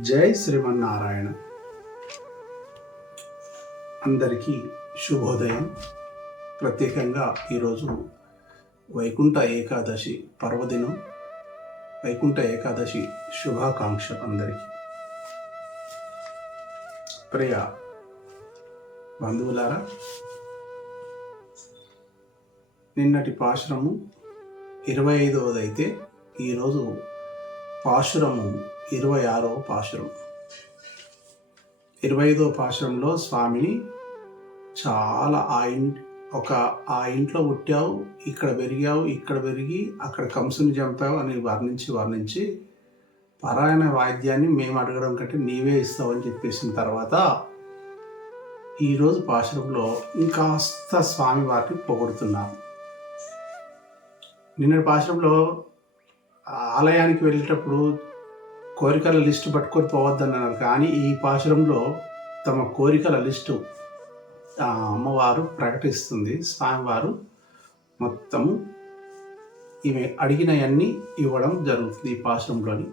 జై శ్రీమన్నారాయణ. అందరికీ శుభోదయం. ప్రత్యేకంగా ఈరోజు వైకుంఠ ఏకాదశి పర్వదినం. వైకుంఠ ఏకాదశి శుభాకాంక్ష అందరికీ. ప్రియ బంధువులారా నిన్నటి పాశ్రము ఇరవై ఐదవదైతే ఈరోజు పాశురము ఇరవై ఆరవ పాశురం. ఇరవై ఐదవ పాశురంలో స్వామిని చాలా ఆ ఇంటి ఒక ఆ ఇంట్లో పుట్టావు ఇక్కడ పెరిగావు ఇక్కడ పెరిగి అక్కడ కంసుని చంపావు అని వర్ణించి వర్ణించి పరాయణ వాద్యాన్ని మేము అడగడం కంటే నీవే ఇస్తావని చెప్పేసిన తర్వాత ఈరోజు పాశురంలో ఇంకాస్త స్వామి వారిని పొగుడుతున్నాం నిన్నటి పాశురంలో ఆలయానికి వెళ్ళేటప్పుడు కోరికల లిస్టు పట్టుకొని పోవద్దన్నారు కానీ ఈ పాశురంలో తమ కోరికల లిస్టు అమ్మవారు ప్రకటిస్తుంది. స్వామివారు మొత్తము ఈమె అడిగినవన్నీ ఇవ్వడం జరుగుతుంది ఈ పాశురంలోని.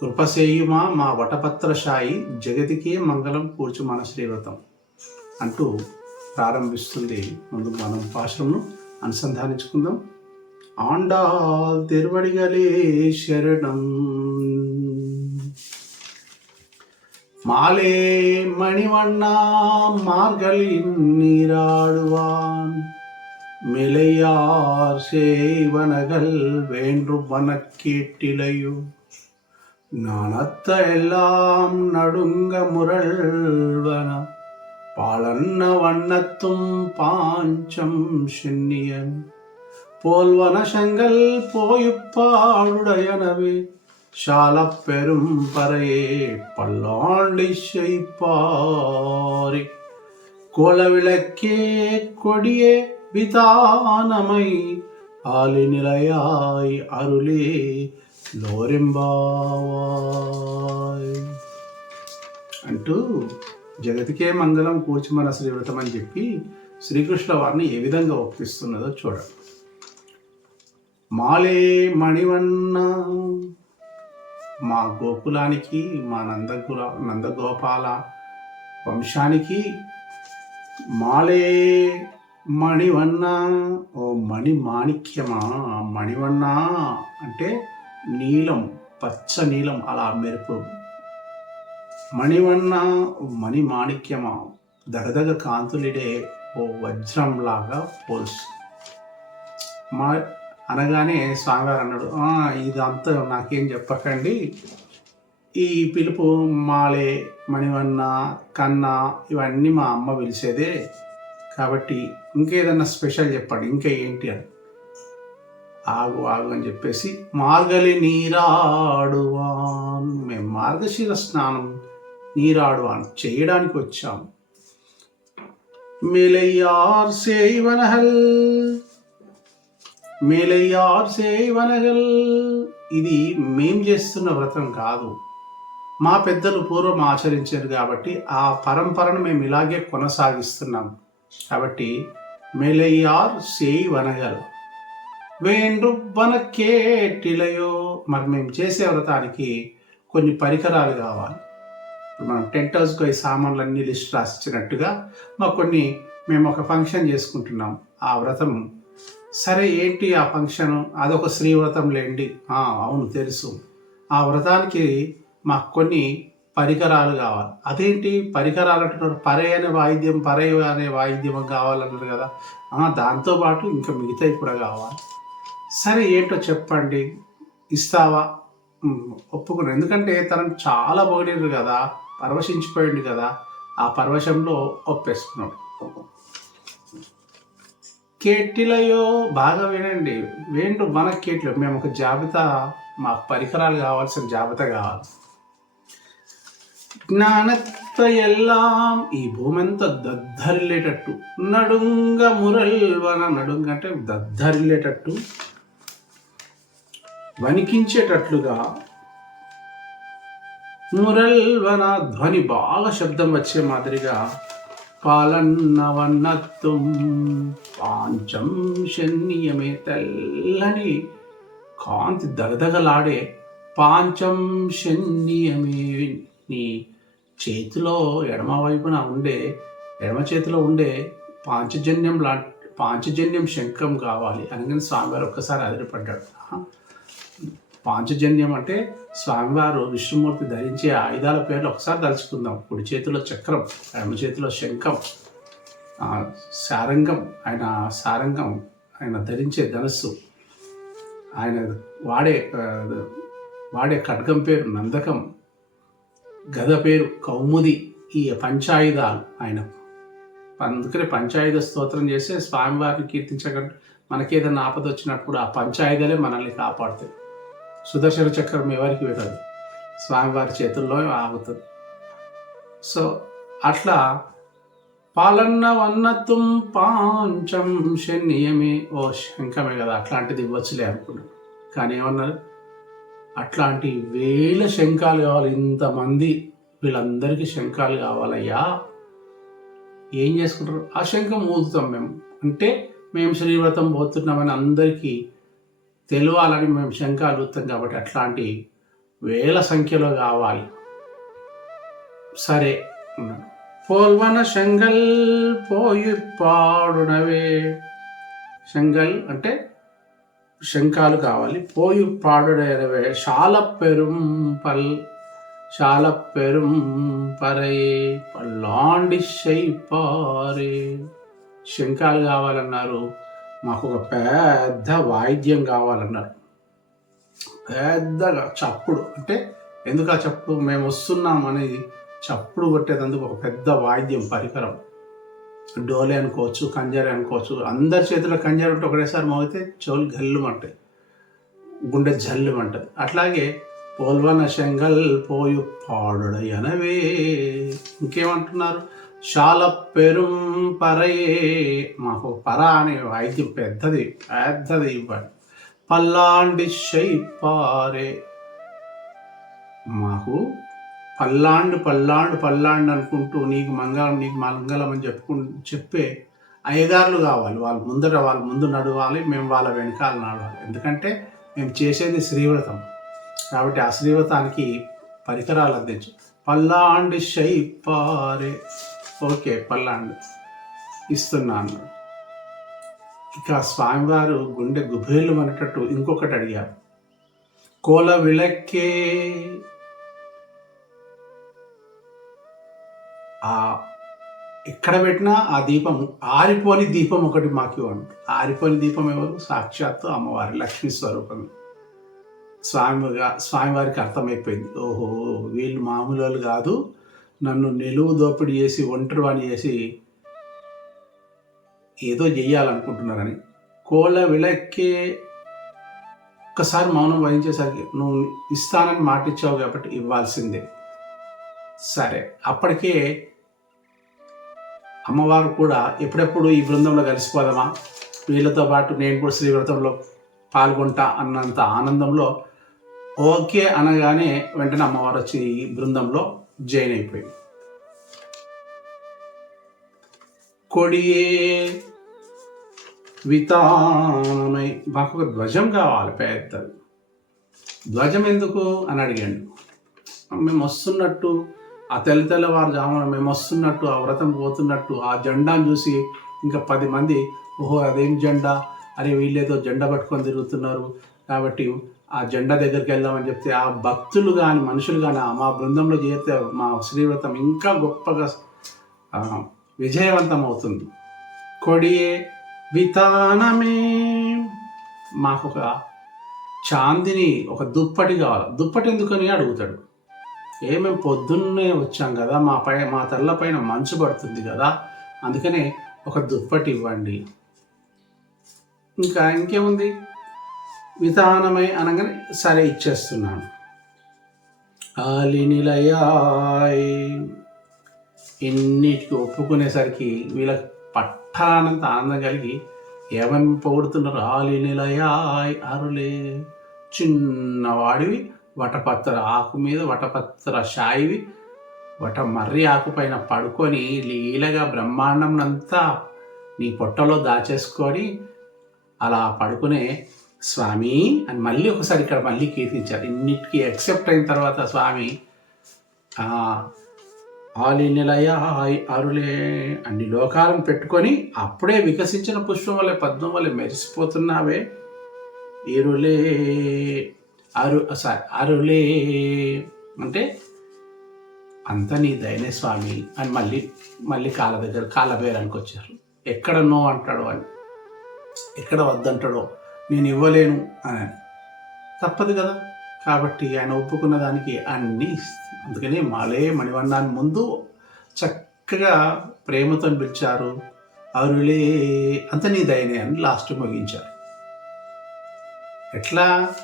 కృపసేయుమా మా వటపత్రశాయి జగతికే మంగళం కూర్చు మన శ్రీవ్రతం అంటూ ప్రారంభిస్తుంది ముందు మనం పాశ్రమును అనుసంధానించుకుందాం. ఆండా తిరువడిగలే శరణం மாலே மணிவண்ணா மார்களின் நீராடுவான். மிலையார் சேவனகள் வேண்டும் வனக்கேட்டிலையோ. நாணத்த எல்லாம் நடுங்க முரள்வன. பாலன்ன வண்ணத்தும் பாஞ்சம் சென்னியன். போல்வன செங்கல் போயுப்பாளுடையனவே. ശാല പെരുംപറയെ కోల ശൈപ്പാറി కొడియే കൊടിയെ ఆలి ആലിനിലയായി అరులే లోరింబావాయ్. అంటూ జగతికే మంగళం కూర్చుమన శ్రీవ్రతం అని చెప్పి శ్రీకృష్ణ వారిని ఏ విధంగా ఒప్పిస్తున్నదో చూడండి. మాలే మణివన్న మా గోకులానికి మా నందగుర నందగోపాల వంశానికి మాలే మణివన్న ఓ మణి మాణిక్యమా మణివన్న అంటే నీలం పచ్చ నీలం అలా మెరుపు. మణివన్న మణి మాణిక్యమా దగదగ కాంతులిడే ఓ వజ్రంలాగా పోల్స్. మా అనగానే స్వామివారు అన్నాడు ఇదంతా నాకేం చెప్పకండి. ఈ పిలుపు మాలే మణివన్న కన్న ఇవన్నీ మా అమ్మ పిలిచేదే. కాబట్టి ఇంకేదన్నా స్పెషల్ చెప్పండి ఇంకా ఏంటి అని. ఆగు ఆగు అని చెప్పేసి మార్గలి నీరాడువాన్. మేము మార్గశీర స్నానం నీరాడువాన్ చేయడానికి వచ్చాము మేలయ్యార్ సేవనహల్ మేలయ్యార్ సేవనగల్. ఇది మేం చేస్తున్న వ్రతం కాదు. మా పెద్దలు పూర్వం ఆచరించారు కాబట్టి ఆ పరంపరను మేము ఇలాగే కొనసాగిస్తున్నాం. కాబట్టి మేలయ్యార్ సేయి వనగల్ వేండ్రుబ్బన కేటిలయో మరి మేము చేసే వ్రతానికి కొన్ని పరికరాలు కావాలి. మనం టెంట్ హౌస్కి పోయి సామాన్లు అన్ని లిస్ట్ రాసిచ్చినట్టుగా మాకు కొన్ని మేము ఒక ఫంక్షన్ చేసుకుంటున్నాం. ఆ వ్రతం సరే ఏంటి ఆ ఫంక్షన్? అదొక శ్రీ వ్రతం లేండి. అవును తెలుసు. ఆ వ్రతానికి మాకు కొన్ని పరికరాలు కావాలి. అదేంటి? పరికరాలు అంటున్నారు పరే అనే వాయిద్యం పరే అనే వాయిద్యం కావాలన్నారు కదా. దాంతోపాటు ఇంకా మిగతాయి కూడా కావాలి. సరే ఏంటో చెప్పండి. ఇస్తావా? ఉమ్, ఒప్పుకున్నాను ఎందుకంటే తనను చాలా పొగిడారు కదా. పరవశించిపోయింది కదా. ఆ పరవశంలో ఒప్పేసుకున్నాడు. కేటిలయో బాగా వినండి. వేండు మన కేట్లు మేము ఒక జాబితా మాకు పరికరాలు కావాల్సిన జాబితా కావాలి. జ్ఞానత్వ ఎల్లాం ఈ భూమంతా దద్దరిల్లేటట్టు. నడుంగ మురల్వన నడుంగ అంటే దద్దరిల్లేటట్టు. వణికించేటట్లుగా మురల్వన ధ్వని బాగా శబ్దం వచ్చే మాదిరిగా పాలన్నవన్నత్తుం పాంచం శన్యమే తెల్లని కాంతి దగదగలాడే పాంచం శన్యమే నీ చేతిలో ఎడమ వైపున ఉండే ఎడమ చేతిలో ఉండే పాంచజన్యం లా పాంచజన్యం శంఖం కావాలి. అనగానే స్వామివారు ఒక్కసారి అదిరిపడ్డాడు. పాంచజన్యం అంటే స్వామివారు విష్ణుమూర్తి ధరించే ఆయుధాల పేర్లు ఒకసారి తలుచుకుందాం. కుడి చేతిలో చక్రం ఎడమ చేతిలో శంఖం సారంగం ఆయన సారంగం ఆయన ధరించే ధనస్సు ఆయన వాడే వాడే ఖడ్గం పేరు నందకం గద పేరు కౌముది ఈ పంచాయుధాలు ఆయన. అందుకనే పంచాయుధ స్తోత్రం చేస్తే స్వామివారిని కీర్తించకంటే మనకేదైనా ఆపద వచ్చినప్పుడు ఆ పంచాయుధాలే మనల్ని కాపాడుతాయి. సుదర్శన చక్రం ఎవరికి వెళ్ళదు స్వామివారి చేతుల్లో ఆగుతుంది. సో అట్లా పాలన్న వన్నతుం పాంచం శనియమే ఓ శంఖమే కదా అట్లాంటిది ఇవ్వచ్చులే అనుకున్నాను కానీ ఏమన్నారు? అట్లాంటి వేల శంఖాలు కావాలి. ఇంతమంది వీళ్ళందరికీ శంఖాలు కావాలయ్యా. ఏం చేసుకుంటారు? ఆ శంఖం ఊదుతాం మేము. అంటే మేము శ్రీవ్రతం పోతున్నామని అందరికీ తెలియాలని మేము శంఖాలు అడుగుతాం కాబట్టి అట్లాంటి వేల సంఖ్యలో కావాలి. సరే పోల్వన శంగల్ పోయి పాడునవే. శంగల్ అంటే శంఖాలు కావాలి. పోయి పాడుడేరవే శాల పెరుం పల్ శాల పెరుం పరయే పల్లాండి పారే. శంఖాలు కావాలన్నారు. మాకు ఒక పెద్ద వాయిద్యం కావాలన్నారు. పెద్దగా చప్పుడు అంటే ఎందుకు ఆ చప్పుడు? మేము వస్తున్నాం అనేది చప్పుడు కొట్టేదందుకు ఒక పెద్ద వాయిద్యం పరికరం. డోలే అనుకోవచ్చు కంజరి అనుకోవచ్చు అందరి చేతిలో కంజారు ఉంటే ఒకటేసారి మోగితే చెవులు గల్లుమంటాయి గుండె జల్లుమంటది. అట్లాగే పోల్వన శంగల్ పోయు పాడుడయనవే. ఇంకేమంటున్నారు? శాల పెరుం. పరయే మాకు పర అనే వాయిద్యం పెద్దది పెద్దది ఇవ్వండి. పల్లాండి పారే మాకు పల్లాండు పల్లాండు పల్లాండు అనుకుంటూ నీకు మంగళం నీకు మంగళం అని చెప్పుకు చెప్పే అయ్యగారులు కావాలి. వాళ్ళు ముందర వాళ్ళు ముందు నడవాలి మేము వాళ్ళ వెనకాల నడవాలి. ఎందుకంటే మేము చేసేది శ్రీవ్రతం. కాబట్టి ఆ శ్రీవ్రతానికి పరికరాలు అందించు. పల్లాండి పారే ఓకే పల్లాండి ఇస్తున్నాను. ఇక స్వామివారు గుండె గుబేళ్ళు అనేటట్టు ఇంకొకటి అడిగారు. కోల విలక్కే ఆ ఎక్కడ పెట్టినా ఆ దీపం ఆరిపోని దీపం ఒకటి మాకు ఇవ్వండి. ఆరిపోని దీపం ఎవరు? సాక్షాత్తు అమ్మవారి లక్ష్మీ స్వరూపమే. స్వామి స్వామివారికి అర్థమైపోయింది. ఓహో వీళ్ళు మామూలు కాదు. నన్ను నిలువు దోపిడీ చేసి ఒంటరివాణి చేసి ఏదో చెయ్యాలనుకుంటున్నారని కోళ్ళ విలక్కే ఒక్కసారి మౌనం వహించేసరికి నువ్వు ఇస్తానని మాటిచ్చావు కాబట్టి ఇవ్వాల్సిందే. సరే అప్పటికే అమ్మవారు కూడా ఎప్పుడెప్పుడు ఈ బృందంలో కలిసిపోదామా? వీళ్ళతో పాటు నేను కూడా శ్రీవ్రతంలో పాల్గొంటా అన్నంత ఆనందంలో. ఓకే అనగానే వెంటనే అమ్మవారు వచ్చి ఈ బృందంలో జాయిన్ అయిపోయింది. కొడియే వితానమై మాకు ఒక ధ్వజం కావాలి పెద్దది. ధ్వజం ఎందుకు అని అడిగాడు. మేము వస్తున్నట్టు ఆ తెల్ల తెల్లవారు జామున మేము వస్తున్నట్టు ఆ వ్రతం పోతున్నట్టు ఆ జెండాను చూసి ఇంకా పది మంది ఓహో అదేం జెండా? అరే వీళ్ళేదో జెండా పట్టుకొని తిరుగుతున్నారు. కాబట్టి ఆ జెండా దగ్గరికి వెళ్దామని చెప్తే ఆ భక్తులు కానీ మనుషులు కానీ మా బృందంలో చేరితే మా శ్రీవ్రతం ఇంకా గొప్పగా విజయవంతం అవుతుంది కొడియే వితానమే. మాకు ఒక చాందిని ఒక దుప్పటి కావాలి. దుప్పటి ఎందుకని అడుగుతాడు. ఏమేమి పొద్దున్నే వచ్చాం కదా మా పై మా తల్ల పైన మంచు పడుతుంది కదా అందుకనే ఒక దుప్పటి ఇవ్వండి. ఇంకా ఇంకేముంది? విధానమై అనగానే సరే ఇచ్చేస్తున్నాను. ఆలినిలయాయ్. ఇన్నిటికి ఒప్పుకునేసరికి వీళ్ళకి పట్టానంత ఆనందం కలిగి ఏమేమి పొగుడుతున్నారు? ఆలినిలయాయ్ అరులే. చిన్నవాడివి వటపత్ర ఆకు మీద వటపత్ర షాయివి వట మర్రి ఆకుపైన పడుకొని లీలగా బ్రహ్మాండం అంతా నీ పొట్టలో దాచేసుకొని అలా పడుకునే స్వామి అని మళ్ళీ ఒకసారి ఇక్కడ మళ్ళీ కీర్తించారు ఇన్నిటికీ యాక్సెప్ట్ అయిన తర్వాత స్వామి ఆలి నిలయ అరులే అన్ని లోకాలను పెట్టుకొని అప్పుడే వికసించిన పుష్పం వల్ల పద్మం వల్ల మెరిసిపోతున్నావే. ఇరులే అరు సారీ అరులే అంటే అంత నీ దయనే స్వామి అని మళ్ళీ మళ్ళీ కాళ్ళ దగ్గర కాళ్ళ బేరానికి వచ్చారు. ఎక్కడ నో అంటాడో అని ఎక్కడ వద్దంటాడో నేను ఇవ్వలేను అని తప్పదు కదా. కాబట్టి ఆయన ఒప్పుకున్న దానికి అన్నీ అందుకని మాలే మణివన్నాన్ని ముందు చక్కగా ప్రేమతో పిలిచారు. అరులే అంత నీ దయనే అని లాస్ట్ ముగించారు. ఎట్లా?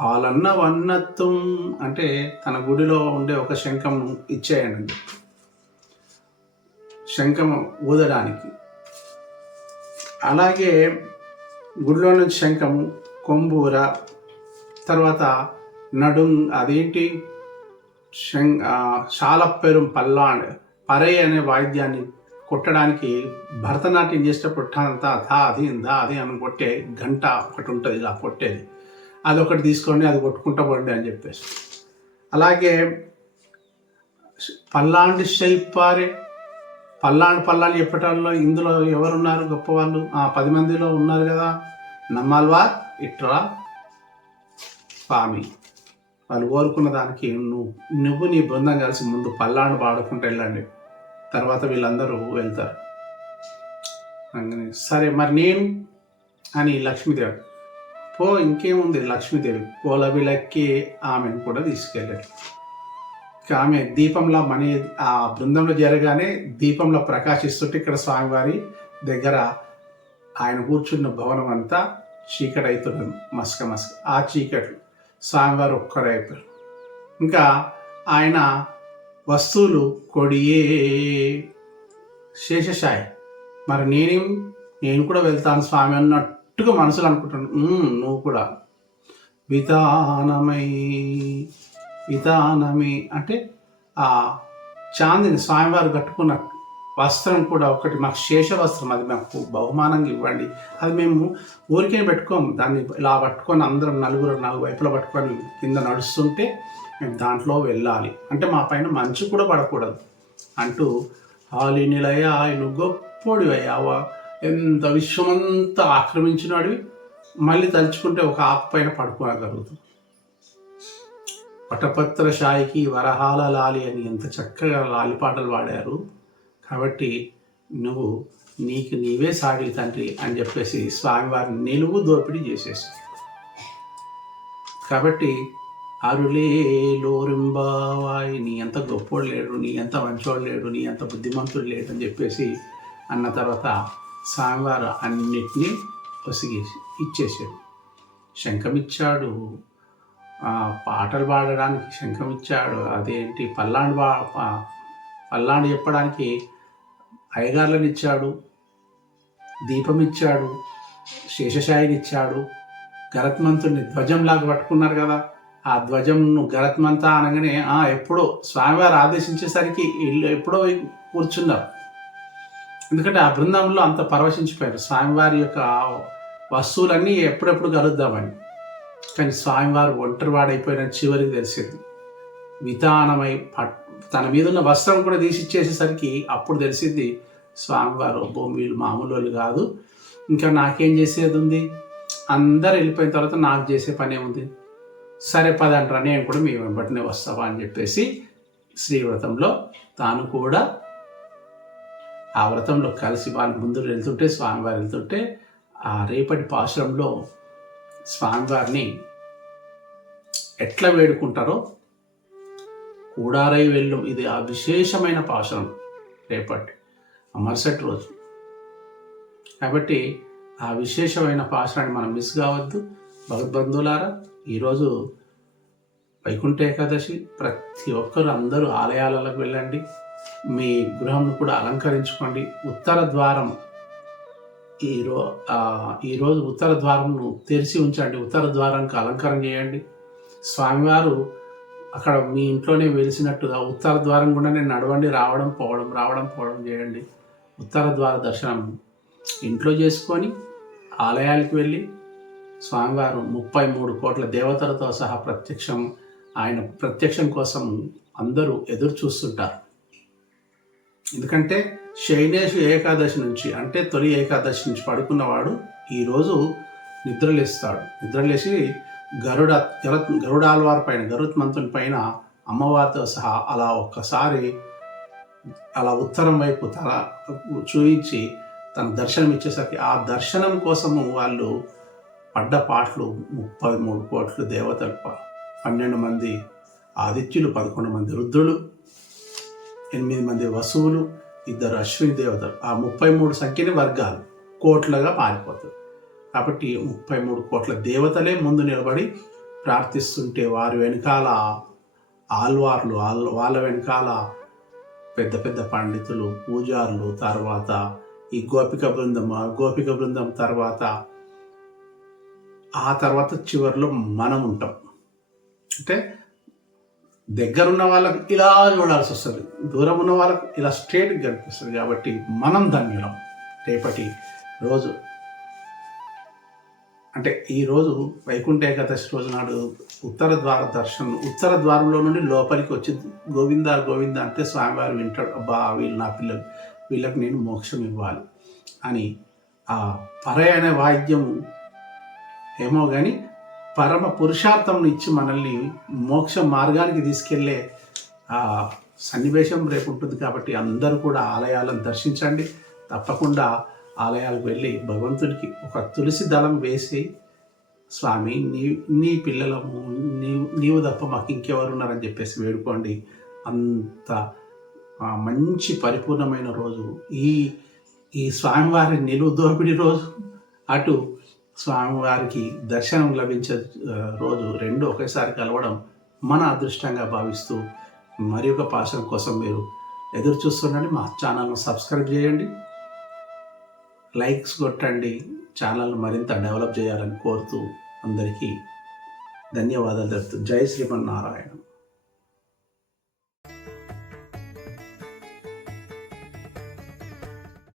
పాలన్న వన్నత్వం అంటే తన గుడిలో ఉండే ఒక శంఖం ఇచ్చేయండి. శంఖం ఊదడానికి. అలాగే గుడిలో నుంచి శంఖము కొంబూర తర్వాత నడుం అదేంటి? శం శాలపెరుం పల్లాండ్ పరే అనే వాయిద్యాన్ని కొట్టడానికి భరతనాట్యం చేసేటప్పుడు అంతా దా అది దా అది అని కొట్టే గంట ఒకటి ఉంటుంది ఇలా కొట్టేది. అది ఒకటి తీసుకొని అది కొట్టుకుంటా పడి అని చెప్పేసి. అలాగే పల్లాండి శైపారే పల్లాడు పల్లాడు చెప్పటంలో ఇందులో ఎవరున్నారు గొప్పవాళ్ళు? ఆ పది మందిలో ఉన్నారు కదా. నమ్మాల్వా? ఇట్రా. స్వామి వాళ్ళు కోరుకున్న దానికి నువ్వు నువ్వు నీ బృందం కలిసి ముందు పల్లాడు పాడుకుంటూ వెళ్ళండి. తర్వాత వీళ్ళందరూ వెళ్తారు. అంగనే సరే మరి నేను అని లక్ష్మీదేవి పో ఇంకేముంది లక్ష్మీదేవి? కోలవిలక్కి ఆమెను కూడా తీసుకెళ్ళారు ఆమె దీపంలో మణి ఆ బృందంలో జరగానే దీపంలో ప్రకాశిస్తుంటే ఇక్కడ స్వామివారి దగ్గర ఆయన కూర్చున్న భవనం అంతా చీకటి అవుతున్నది మసక మసక. ఆ చీకట్లు. స్వామివారు ఒక్కరే అయిపోయారు. ఇంకా ఆయన వస్తువులు కొడియే శేషశాయి. మరి నేనేం నేను కూడా వెళ్తాను స్వామి అన్నట్టుగా మనసులో అనుకుంటాను నువ్వు కూడా. విధానమై ఇదానమి అంటే ఆ చాందిని స్వామివారు కట్టుకున్న వస్త్రం కూడా ఒకటి మాకు శేష వస్త్రం అది మాకు బహుమానంగా ఇవ్వండి. అది మేము ఊరికే పెట్టుకోము. దాన్ని ఇలా పట్టుకొని అందరం నలుగురు నాలుగు వైపులా పట్టుకొని కింద నడుస్తుంటే మేము దాంట్లో వెళ్ళాలి. అంటే మా పైన మంచు కూడా పడకూడదు. అంటూ హాలి నిలయ ఆయన గొప్పోడి అయ్యావా? ఎంత విశ్వమంతా ఆక్రమించినాడివి? మళ్ళీ తలుచుకుంటే ఒక ఆకు పైన పడుకోగలుగుతుంది వటపత్ర షాయికి వరహాల లాలి అని ఎంత చక్కగా లాలిపాటలు వాడారు పాడారు. కాబట్టి నువ్వు నీకు నీవే సాగిలి తండ్రి అని చెప్పేసి స్వామివారిని నిలువు దోపిడీ చేసేసి కాబట్టి అరులే లోరింబావాయి నీ ఎంత గొప్పోడు లేడు నీ ఎంత మంచోడు లేడు నీ ఎంత బుద్ధిమంతుడు లేడు అని చెప్పేసి అన్న తర్వాత స్వామివారు అన్నిటినీ ఒసిగేసి ఇచ్చేసాడు. శంఖమిచ్చాడు పాటలు పాడడానికి శంఖం ఇచ్చాడు. అదేంటి? పల్లాండు బా పల్లాండు చెప్పడానికి అయ్యగార్లను ఇచ్చాడు. దీపం ఇచ్చాడు. శేషశాయిని ఇచ్చాడు. గరత్మంతుడిని ధ్వజంలాగా పట్టుకున్నారు కదా. ఆ ధ్వజంను గరత్మంతా అనగానే "ఆ, ఎప్పుడో స్వామివారు ఆదేశించేసరికి ఇల్లు ఎప్పుడో కూర్చున్నారు. ఎందుకంటే ఆ బృందంలో అంత పరవశించిపోయారు. స్వామివారి యొక్క వస్తువులన్నీ ఎప్పుడెప్పుడు కలుద్దామని. కానీ స్వామివారు ఒంటరి వాడైపోయిన చివరికి తెలిసింది. విధానమై పట్ తన మీద ఉన్న వస్త్రం కూడా తీసిచ్చేసేసరికి అప్పుడు తెలిసింది స్వామివారు భూమి వీళ్ళు మామూలు వాళ్ళు కాదు. ఇంకా నాకేం చేసేది ఉంది? అందరు వెళ్ళిపోయిన తర్వాత నాకు చేసే పనే ఉంది. సరే పదండ్రా నేను కూడా మీ వెంబటినే వస్తావా? అని చెప్పేసి శ్రీవ్రతంలో తాను కూడా ఆ వ్రతంలో కలిసి వాళ్ళ ముందు వెళ్తుంటే స్వామివారు వెళ్తుంటే ఆ రేపటి పాశ్రంలో స్వామివారిని ఎట్లా వేడుకుంటారో కూడారై వెళ్ళు. ఇది ఆ విశేషమైన పాశనం రేపటి మరుసటి రోజు. కాబట్టి ఆ విశేషమైన పాశనాన్ని మనం మిస్ కావద్దు. భగవద్బంధువులారా ఈరోజు వైకుంఠ ఏకాదశి ప్రతి ఒక్కరు అందరూ ఆలయాలకు వెళ్ళండి. మీ గృహంను కూడా అలంకరించుకోండి. ఉత్తర ద్వారం ఈరో ఈరోజు ఉత్తర ద్వారంను తెరిచి ఉంచండి. ఉత్తర ద్వారానికి అలంకారం చేయండి. స్వామివారు అక్కడ మీ ఇంట్లోనే వెలిసినట్టుగా ఉత్తర ద్వారం గుండానే నడవండి రావడం పోవడం రావడం పోవడం చేయండి. ఉత్తర ద్వార దర్శనం ఇంట్లో చేసుకొని ఆలయాలకు వెళ్ళి స్వామివారు ముప్పై మూడు కోట్ల దేవతలతో సహా ప్రత్యక్షం ఆయన ప్రత్యక్షం కోసం అందరూ ఎదురు చూస్తుంటారు. ఎందుకంటే శైనేషు ఏకాదశి నుంచి అంటే తొలి ఏకాదశి నుంచి పడుకున్నవాడు ఈరోజు నిద్రలేస్తాడు. నిద్రలేసి గరుడ గరు గరుడాల్వార్ పైన గరుత్మంతుని పైన అమ్మవారితో సహా అలా ఒక్కసారి అలా ఉత్తరం వైపు తల చూయించి తన దర్శనం ఇచ్చేసరికి ఆ దర్శనం కోసము వాళ్ళు పడ్డ పాటలు ముప్పై మూడు కోట్లు దేవతలు పన్నెండు మంది ఆదిత్యులు పదకొండు మంది రుద్రులు ఎనిమిది మంది వసువులు ఇద్దరు అశ్విని దేవతలు. ఆ ముప్పై మూడు సంఖ్యని వర్గాలు కోట్లగా మారిపోతుంది కాబట్టి ముప్పై మూడు కోట్ల దేవతలే ముందు నిలబడి ప్రార్థిస్తుంటే వారి వెనకాల ఆల్వార్లు ఆల్ వాళ్ళ వెనకాల పెద్ద పెద్ద పండితులు పూజారులు తర్వాత ఈ గోపిక బృందం ఆ గోపిక బృందం తర్వాత ఆ తర్వాత చివరిలో మనం ఉంటాం. అంటే దగ్గర ఉన్న ఇలా చూడాల్సి వస్తుంది. దూరం ఉన్న వాళ్ళకి ఇలా స్ట్రేట్గా కనిపిస్తుంది. కాబట్టి మనం ధన్యులం రేపటి రోజు. అంటే ఈరోజు వైకుంఠ ఏకాదశి రోజు నాడు ఉత్తర ద్వార దర్శనం ఉత్తర ద్వారంలో నుండి లోపలికి వచ్చి గోవింద గోవింద అంటే స్వామివారు వింటాడు. అబ్బా వీళ్ళు నా పిల్లలు. వీళ్ళకి నేను మోక్షం ఇవ్వాలి అని ఆ పరే అనే వాయిద్యం ఏమో కానీ పరమ పురుషార్థం ఇచ్చి మనల్ని మోక్ష మార్గానికి తీసుకెళ్ళే సన్నివేశం రేపు ఉంటుంది కాబట్టి అందరూ కూడా ఆలయాలను దర్శించండి. తప్పకుండా ఆలయాలకు వెళ్ళి భగవంతుడికి ఒక తులసి దళం వేసి స్వామి నీ నీ పిల్లలము నీవు నీవు తప్ప మాకు ఇంకెవరున్నారని చెప్పేసి వేడుకోండి. అంత మంచి పరిపూర్ణమైన రోజు. ఈ ఈ స్వామివారి నిలువు దోపిడి రోజు. అటు స్వామివారికి దర్శనం లభించే రోజు రెండు ఒకేసారి కలవడం మన అదృష్టంగా భావిస్తూ మరి ఒక పాశం కోసం మీరు ఎదురు చూస్తుండండి. మా ఛానల్ను సబ్స్క్రైబ్ చేయండి. లైక్స్ కొట్టండి. ఛానల్ను మరింత డెవలప్ చేయాలని కోరుతూ అందరికీ ధన్యవాదాలు తెలుపుతూ జై శ్రీమన్నారాయణ.